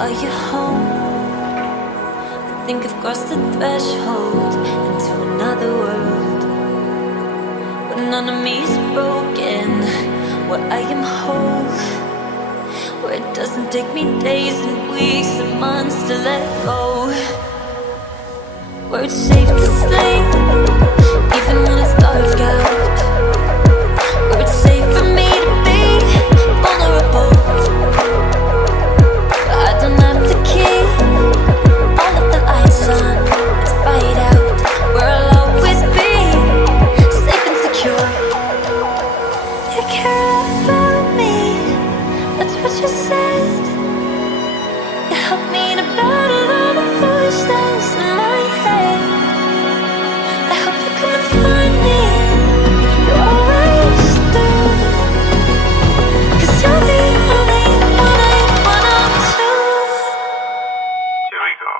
Are you home? I think I've crossed the threshold into another world, where none of me is broken, where I am whole, where it doesn't take me days and weeks and months to let go, where it's safe to sleep even when it's dark out, where it's safe for me to be vulnerable. I don't have to keep all of the lights on. Let's buy it out, where I'll always be safe and secure. You care about me, that's what you said. You helped me to battle all the voices in my head. I hope you come and find me. You always do, 'cause you're the only one I wanna to. Here we go.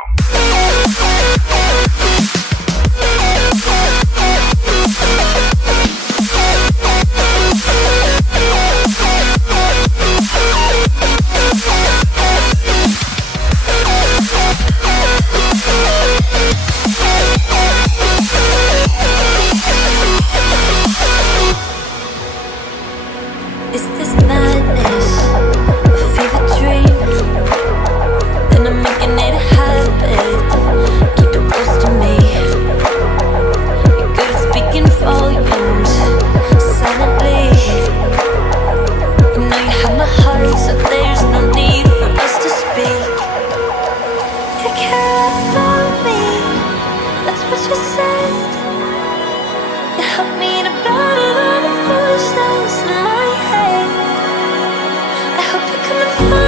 Is this madness, a fever dream? Then I'm making it a habit. Keep it close to me. You're good at speaking volumes silently. You know you have my heart, so there's no need for us to speak. You care about me, that's what you said. You helped me to battle all the voices in my head. I hope you come and find